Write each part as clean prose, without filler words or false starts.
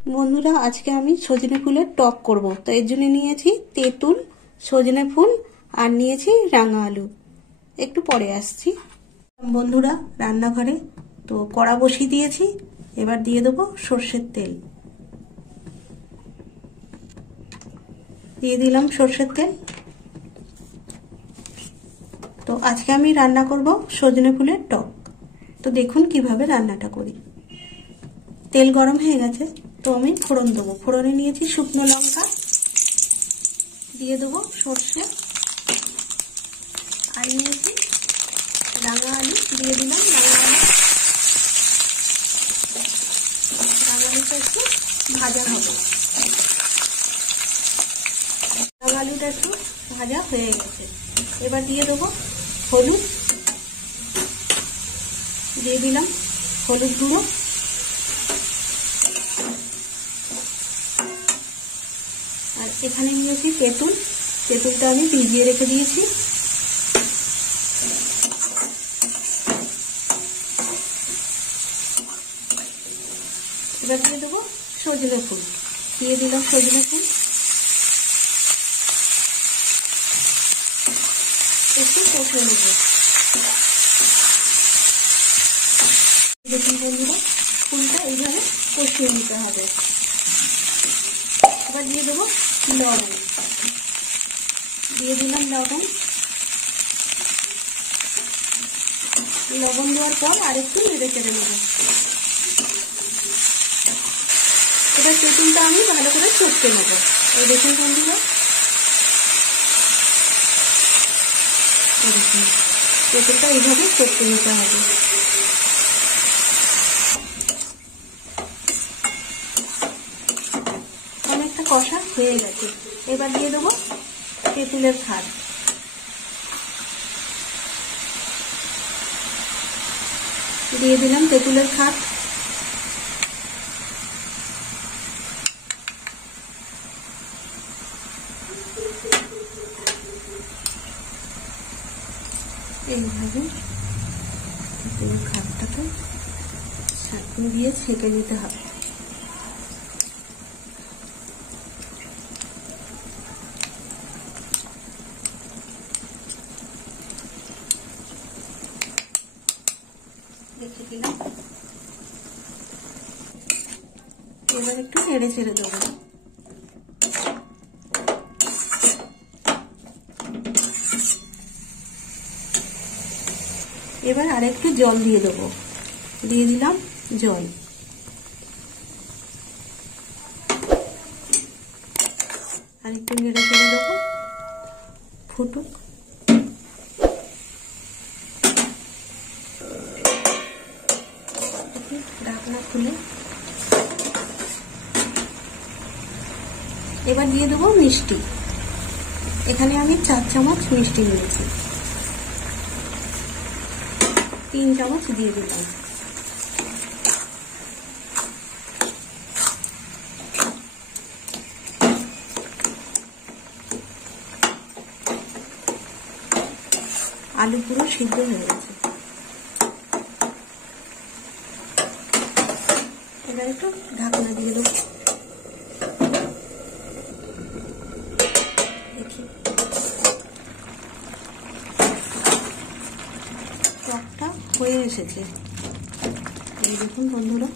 বন্ধুরা, আজকে আমি সজনে ফুলের টক করব। তো এর জন্য নিয়েছি তেঁতুল, সজনে ফুল আর নিয়েছি রাঙা আলু। একটু পরে আসছি। বন্ধুরা, রান্নাঘরে তো কড়া বসিয়ে দিয়েছি। এবার দিয়ে দেবো সর্ষের তেল। দিয়ে দিলাম সর্ষের তেল। তো আজকে আমি রান্না করব সজনে ফুলের টক। তো দেখুন কিভাবে রান্নাটা করি। তেল গরম হয়ে গেছে, তো আমি ফোড়ন দেবো। ফোড়নে নিয়েছি শুকনো লঙ্কা, দিয়ে দেবো সর্ষে, আর নিয়েছি রাঙা আলু, দিয়ে দিলাম রাঙা আলুটা একটু ভাজা হবে। রাঙা আলুটা একটু ভাজা হয়ে গেছে। এবার দিয়ে দেবো হলুদ, দিয়ে দিলাম হলুদ গুঁড়ো, আর এখানে নিয়েছি তেঁতুল। তেঁতুলটা আমি ভিজিয়ে রেখে দিয়েছি। এবার দিয়ে দেবো সজনে ফুল, দিয়ে দিলাম সজনে ফুল, একটু কষে নেব। দেখুন বন্ধুরা, ফুলটা এইভাবে কষিয়ে নিতে হবে। এবার দিয়ে দেবো লবণ, দিয়ে দিলাম লবণ। লবণ দেওয়ার পর আরেকটু নেড়ে চেড়ে নেব। এবার তেঁতুলটা আমি ভালো করে চটকে নেব। এই দেখুন বন্ধুরা, তেঁতুলটা এইভাবে চটকে নিতে হবে। অনেকটা কষা হয়ে গেছে। এবার দিয়ে দেবো তেঁতুলের খাদ। দিয়ে দিলাম তেঁতুলের খাদ। এইভাবে তেঁতুলের খাদটাকে ছাঁকনি দিয়ে ছেঁকে নিতে হবে। রেখে দিলাম। এবার একটু নেড়ে ছেড়ে দেবো। এবার আরেকটু জল দিয়ে দেবো। দিয়ে দিলাম জল। আরেকটু নেড়ে ছেড়ে দেবো, ফুটুক। ঢাকনা খুলে এবার দিয়ে দেবো মিষ্টি। এখানে আমি 4 চামচ মিষ্টি নিয়েছি। 3 চামচ দিয়ে দিলাম। আলু পুরো সিদ্ধ হয়ে গেছে। এবার একটু ঢাকনা দিয়ে দেবো। দেখি টকটা হয়ে এসেছে। এই দেখুন বন্ধুরা,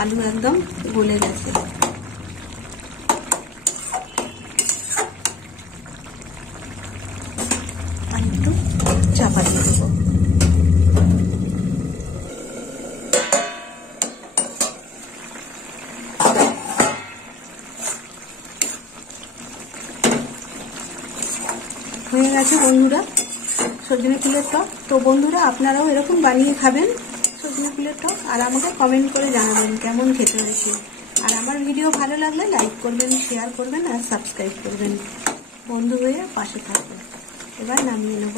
আলু একদম গলে গেছে। আর একটু চাপা দিয়ে দেবো। হয়ে গেছে বন্ধুরা সজনে ফুলের টক। তো বন্ধুরা, আপনারাও এরকম বানিয়ে খাবেন সজনে ফুলের টক, আর আমাকে কমেন্ট করে জানাবেন কেমন খেতে হয়েছে। আর আমার ভিডিও ভালো লাগলে লাইক করবেন, শেয়ার করবেন আর সাবস্ক্রাইব করবেন। বন্ধু হয়ে পাশে থাকবেন। এবার নামিয়ে নেব।